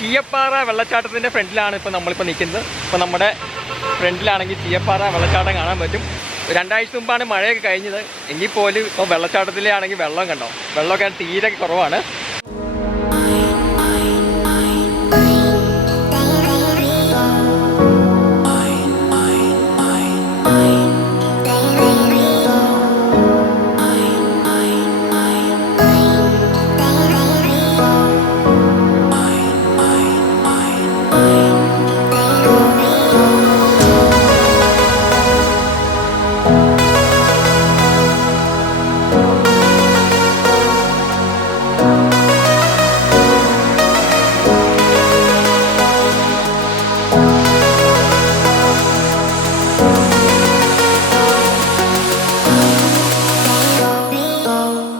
ചീയപ്പാറ വെള്ളച്ചാട്ടത്തിൻ്റെ ഫ്രണ്ടിലാണ് ഇപ്പോൾ നമ്മളിപ്പോൾ നിൽക്കുന്നത്. ഇപ്പോൾ നമ്മുടെ ഫ്രണ്ടിലാണെങ്കിൽ ചീയപ്പാറ വെള്ളച്ചാട്ടം കാണാൻ പറ്റും. 2 ആഴ്ച മുമ്പാണ് മഴയൊക്കെ കഴിഞ്ഞത്. എങ്കിൽ പോലും ഇപ്പോൾ വെള്ളച്ചാട്ടത്തിലാണെങ്കിൽ വെള്ളം കണ്ടോ, വെള്ളമൊക്കെ തീരെ കുറവാണ്.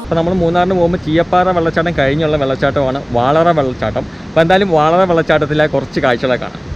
അപ്പോൾ നമ്മൾ മൂന്നാറിന് പോകുമ്പോൾ ചീയപ്പാറ വെള്ളച്ചാട്ടം കഴിഞ്ഞുള്ള വെള്ളച്ചാട്ടമാണ് വാളറ വെള്ളച്ചാട്ടം. അപ്പോൾ എന്തായാലും വാളറ വെള്ളച്ചാട്ടത്തിലെ കുറച്ച് കാഴ്ചകളൊക്കെ കാണാം.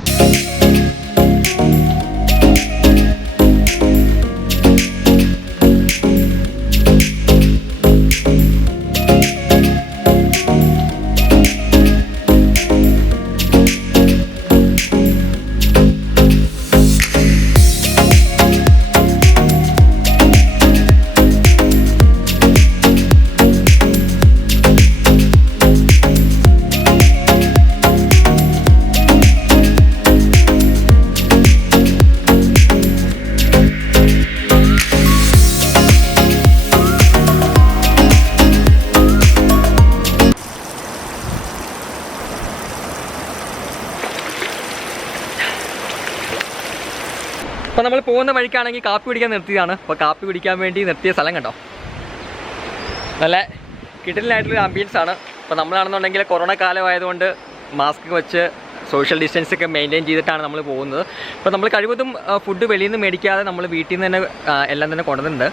അപ്പോൾ നമ്മൾ പോകുന്ന വഴിക്കാണെങ്കിൽ കാപ്പി കുടിക്കാൻ നിർത്തിയതാണ്. അപ്പോൾ കാപ്പി കുടിക്കാൻ വേണ്ടി നിർത്തിയ സ്ഥലം കണ്ടോ, നല്ല കിടിലനായിട്ടുള്ളൊരു ആംബിയൻസ് ആണ്. അപ്പോൾ നമ്മളാണെന്നുണ്ടെങ്കിൽ കൊറോണ കാലമായതുകൊണ്ട് മാസ്ക് വെച്ച് സോഷ്യൽ ഡിസ്റ്റൻസ് ഒക്കെ മെയിൻറ്റെയിൻ ചെയ്തിട്ടാണ് നമ്മൾ പോകുന്നത്. അപ്പോൾ നമ്മൾ കഴിവതും ഫുഡ് വെളിയിൽ നിന്ന് മേടിക്കാതെ നമ്മൾ വീട്ടിൽ നിന്ന് തന്നെ എല്ലാം തന്നെ കൊണ്ടുവന്നിട്ടുണ്ട്.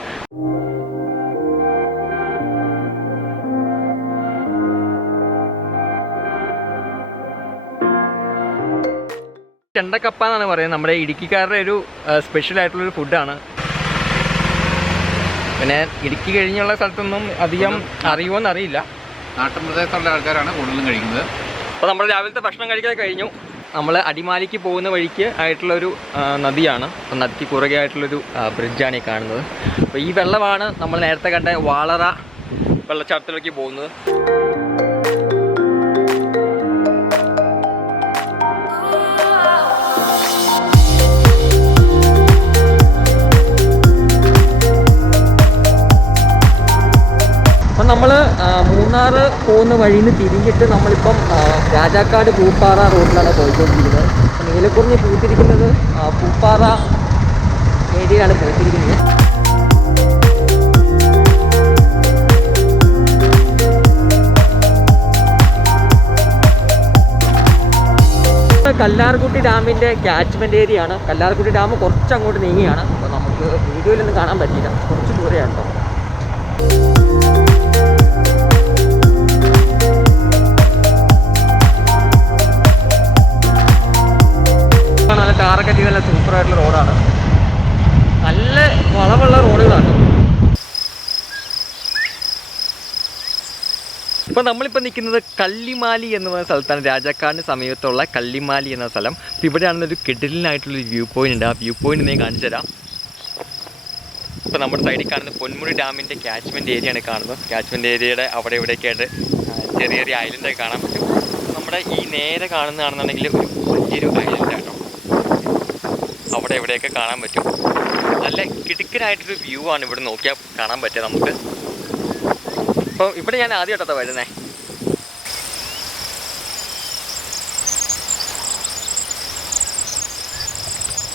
ചെണ്ടക്കപ്പ എന്നാണ് പറയുന്നത്. നമ്മുടെ ഇടുക്കിക്കാരുടെ ഒരു സ്പെഷ്യൽ ആയിട്ടുള്ളൊരു ഫുഡാണ്. പിന്നെ ഇടുക്കി കഴിഞ്ഞുള്ള സ്ഥലത്തൊന്നും അധികം അറിയുമോയെന്ന് അറിയില്ല. നാട്ടിൻ പ്രദേശത്തുള്ള ആൾക്കാരാണ് കൂടുതലും കഴിക്കുന്നത്. അപ്പോൾ നമ്മൾ രാവിലത്തെ ഭക്ഷണം കഴിക്കാൻ കഴിഞ്ഞു. നമ്മൾ അടിമാലിക്ക് പോകുന്ന വഴിക്ക് ആയിട്ടുള്ളൊരു നദിയാണ്. അപ്പോൾ നദിക്ക് കുറുകെ ആയിട്ടുള്ളൊരു ബ്രിഡ്ജാണ് ഈ കാണുന്നത്. അപ്പോൾ ഈ വെള്ളമാണ് നമ്മൾ നേരത്തെ കണ്ട വാളറ വെള്ളച്ചാട്ടത്തിലേക്ക് പോകുന്നത്. നമ്മൾ മൂന്നാർ പോകുന്ന വഴിയിൽ നിന്ന് തിരിഞ്ഞിട്ട് നമ്മളിപ്പം രാജാക്കാട് പൂപ്പാറ റോഡിലാണ് പോയിക്കൊണ്ടിരിക്കുന്നത്. നീലക്കുറിഞ്ഞി പൂത്തിരിക്കുന്നത് പൂപ്പാറ ഏരിയയിലാണ് പോയിട്ടിരിക്കുന്നത്. കല്ലാർകുട്ടി ഡാമിൻ്റെ ക്യാച്ച്മെൻറ്റ് ഏരിയ ആണ്. കല്ലാർകുട്ടി ഡാം കുറച്ച് അങ്ങോട്ട് നീങ്ങിയാണ്. അപ്പോൾ നമുക്ക് വീഡിയോയിലൊന്നും കാണാൻ പറ്റില്ല, കുറച്ച് ദൂരെയാണ് കേട്ടോ. കാറൊക്കെ നല്ല സൂപ്പറായിട്ടുള്ള റോഡാണ്. നല്ല വളവുള്ള റോഡുകളാണ്. ഇപ്പോൾ നമ്മളിപ്പോൾ നിൽക്കുന്നത് കള്ളിമാലി എന്ന് പറയുന്ന സ്ഥലത്താണ്. രാജാക്കാടിന് സമീപത്തുള്ള കള്ളിമാലി എന്ന സ്ഥലം. അപ്പോൾ ഇവിടെയാണെന്നൊരു കിടിലനായിട്ടുള്ളൊരു വ്യൂ പോയിൻ്റ് ഉണ്ട്. ആ വ്യൂ പോയിൻ്റ് ഞാൻ കാണിച്ചു തരാം. ഇപ്പോൾ നമ്മുടെ സൈഡിൽ കാണുന്ന പൊന്മുടി ഡാമിൻ്റെ ക്യാച്ച്മെൻറ്റ് ഏരിയയാണ് കാണുന്നത്. ക്യാച്ച്മെൻറ്റ് ഏരിയയുടെ അവിടെ ഇവിടെയൊക്കെ ആയിട്ട് ചെറിയ ചെറിയ ഐലൻഡൊക്കെ കാണാൻ പറ്റും. നമ്മുടെ ഈ നേരെ കാണുന്നതാണെന്നുണ്ടെങ്കിൽ ഒരു വലിയൊരു ഐലൻഡ് കേട്ടോ. അവിടെ എവിടെയൊക്കെ കാണാൻ പറ്റും. നല്ല കിടുക്കനായിട്ടൊരു വ്യൂ ആണ് ഇവിടെ നോക്കിയാൽ കാണാൻ പറ്റുക നമുക്ക്. അപ്പോൾ ഇവിടെ ഞാൻ ആദ്യമായിട്ടാണ് വരുന്നത്.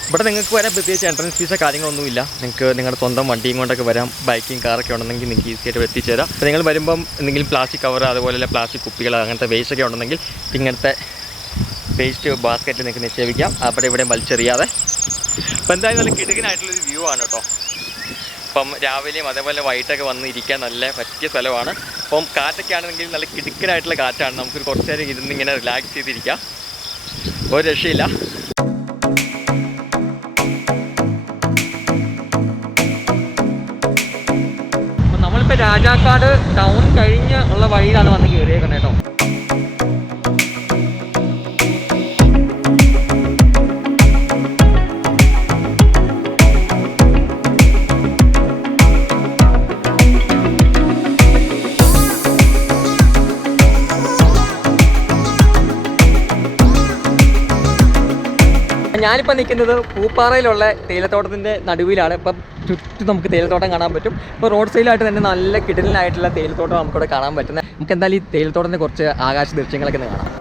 ഇവിടെ നിങ്ങൾക്ക് വരാൻ പ്രത്യേകിച്ച് എൻട്രൻസ് ഫീസോ കാര്യങ്ങളൊന്നുമില്ല. നിങ്ങൾക്ക് നിങ്ങളുടെ സ്വന്തം വണ്ടിയും കൊണ്ടൊക്കെ വരാം. ബൈക്കും കാറൊക്കെ ഉണ്ടെങ്കിൽ നിങ്ങൾക്ക് ഈസി ആയിട്ട് എത്തിച്ചേരാം. അപ്പോൾ നിങ്ങൾ വരുമ്പം എന്തെങ്കിലും പ്ലാസ്റ്റിക് കവർ അതുപോലെ പ്ലാസ്റ്റിക് കുപ്പികൾ അങ്ങനത്തെ വേസ്റ്റൊക്കെ ഉണ്ടെങ്കിൽ ഇങ്ങനത്തെ വേസ്റ്റ് ബാസ്ക്കറ്റിൽ നിങ്ങൾക്ക് നിക്ഷേപിക്കാം. അവിടെ ഇവിടെ വലിച്ചെറിയാതെ. അപ്പോൾ എന്തായാലും നല്ല കിടുകിനായിട്ടുള്ളൊരു വ്യൂ ആണ് കേട്ടോ. അപ്പം രാവിലെയും അതേപോലെ വൈകിട്ടൊക്കെ വന്ന് ഇരിക്കാൻ നല്ല പറ്റിയ സ്ഥലമാണ്. അപ്പം കാറ്റൊക്കെ ആണെങ്കിൽ നല്ല കിടുക്കനായിട്ടുള്ള കാറ്റാണ്. നമുക്കൊരു കുറച്ച് നേരം ഇരുന്നിങ്ങനെ റിലാക്സ് ചെയ്തിരിക്കാം. ഒരു രക്ഷയില്ല. അപ്പം നമ്മളിപ്പോൾ രാജാക്കാട് ടൗൺ കഴിഞ്ഞ് ഉള്ള വഴിയിലാണ് വന്ന് കയറിയേക്കുന്നത് കേട്ടോ. ഞാനിപ്പോൾ നിൽക്കുന്നത് പൂപ്പാറയിലുള്ള തേയിലത്തോട്ടത്തിൻ്റെ നടുവിലാണ്. ഇപ്പം ചുറ്റും നമുക്ക് തേയിലത്തോട്ടം കാണാൻ പറ്റും. ഇപ്പോൾ റോഡ് സൈഡിലായിട്ട് തന്നെ നല്ല കിടലിനായിട്ടുള്ള തേയിലത്തോട്ടം നമുക്കിവിടെ കാണാൻ പറ്റുന്നത്. നമുക്ക് എന്തായാലും ഈ തേയിലത്തോട്ടത്തിൻ്റെ കുറച്ച് ആകാശ ദൃശ്യങ്ങളൊക്കെ ഒന്ന് കാണാം.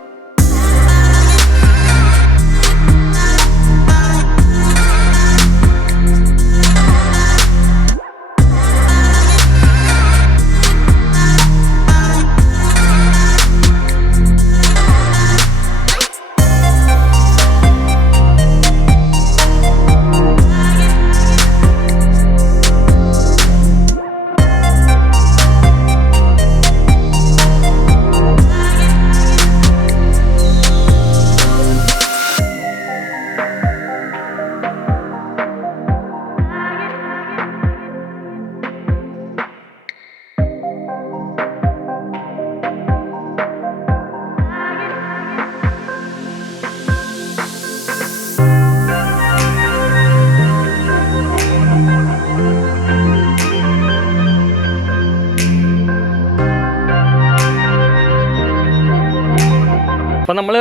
അപ്പോൾ നമ്മൾ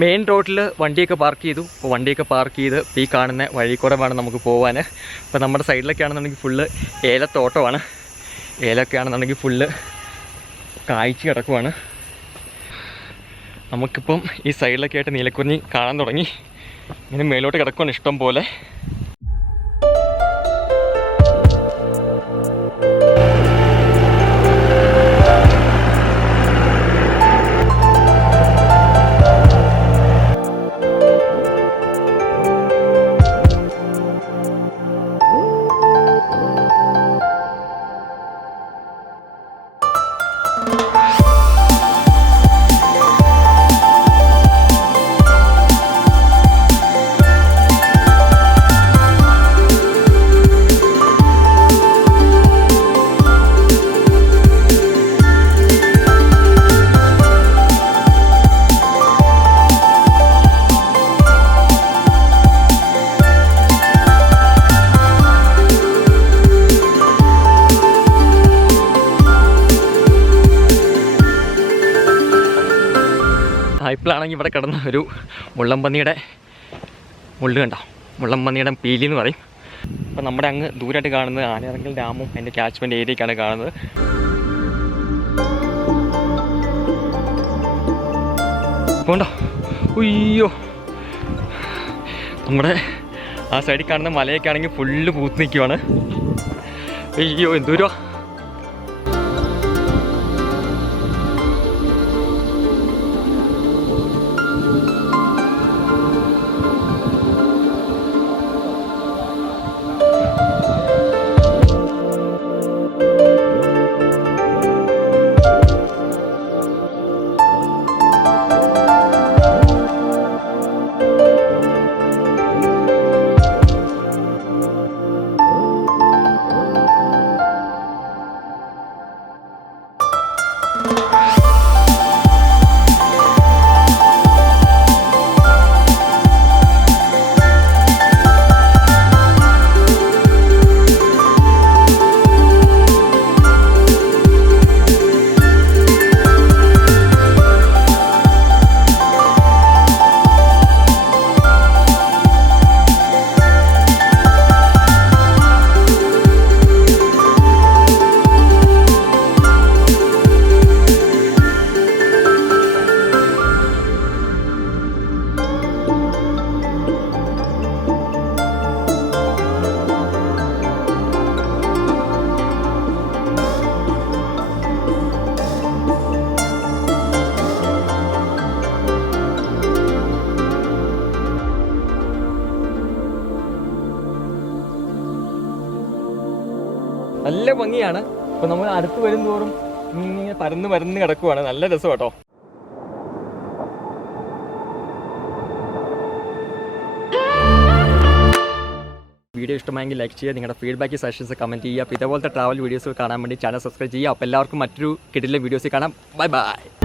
മെയിൻ റോഡിൽ വണ്ടിയൊക്കെ പാർക്ക് ചെയ്തു. അപ്പോൾ വണ്ടിയൊക്കെ പാർക്ക് ചെയ്ത് ഈ കാണുന്ന വഴി കൂടെ വേണം നമുക്ക് പോകാൻ. അപ്പോൾ നമ്മുടെ സൈഡിലൊക്കെ ആണെന്നുണ്ടെങ്കിൽ ഫുള്ള് ഏലത്തോട്ടമാണ്. ഏലമൊക്കെ ആണെന്നുണ്ടെങ്കിൽ ഫുള്ള് കായ്ച്ച് കിടക്കുവാണ്. നമുക്കിപ്പം ഈ സൈഡിലൊക്കെ ആയിട്ട് നീലക്കുറിഞ്ഞി കാണാൻ തുടങ്ങി. ഇങ്ങനെ മേലോട്ട് കിടക്കുവാണ് ഇഷ്ടം പോലെ. ഇപ്പോഴാണെങ്കിൽ ഇവിടെ കിടന്ന ഒരു മുള്ളംപന്നിയുടെ മുള്ളു കണ്ടോ, മുള്ളംപന്നിയുടെ പീലി എന്ന് പറയും. അപ്പോൾ നമ്മുടെ അങ്ങ് ദൂരമായിട്ട് കാണുന്നത് ആനയിറങ്കൽ ഡാമും അതിൻ്റെ ക്യാച്ച്മെൻറ്റ് ഏരിയയൊക്കെയാണ് കാണുന്നത്. പോണ്ടോ, ഉയ്യോ, നമ്മുടെ ആ സൈഡിൽ കാണുന്ന മലയൊക്കെ ആണെങ്കിൽ ഫുള്ള് പൂത്ത് നിൽക്കുവാണ്. അയ്യോ എന്തൂരോ. നല്ല ഭംഗിയാണ്. അപ്പോൾ നമ്മൾ അടുത്ത് വരും തോറും ഇങ്ങനെ പരന്ന് കിടക്കുവാണ്. നല്ല രസം കേട്ടോ. വീഡിയോ ഇഷ്ടമായെങ്കിൽ ലൈക്ക് ചെയ്യുക, നിങ്ങളുടെ ഫീഡ്ബാക്ക് സജഷൻസ് കമൻറ്റ് ചെയ്യുക. അപ്പോൾ ഇതേപോലത്തെ ട്രാവൽ വീഡിയോസ് കാണാൻ വേണ്ടി ചാനൽ സബ്സ്ക്രൈബ് ചെയ്യുക. അപ്പോൾ എല്ലാവർക്കും മറ്റൊരു കിടിലൻ വീഡിയോസിൽ കാണാം. Bye bye.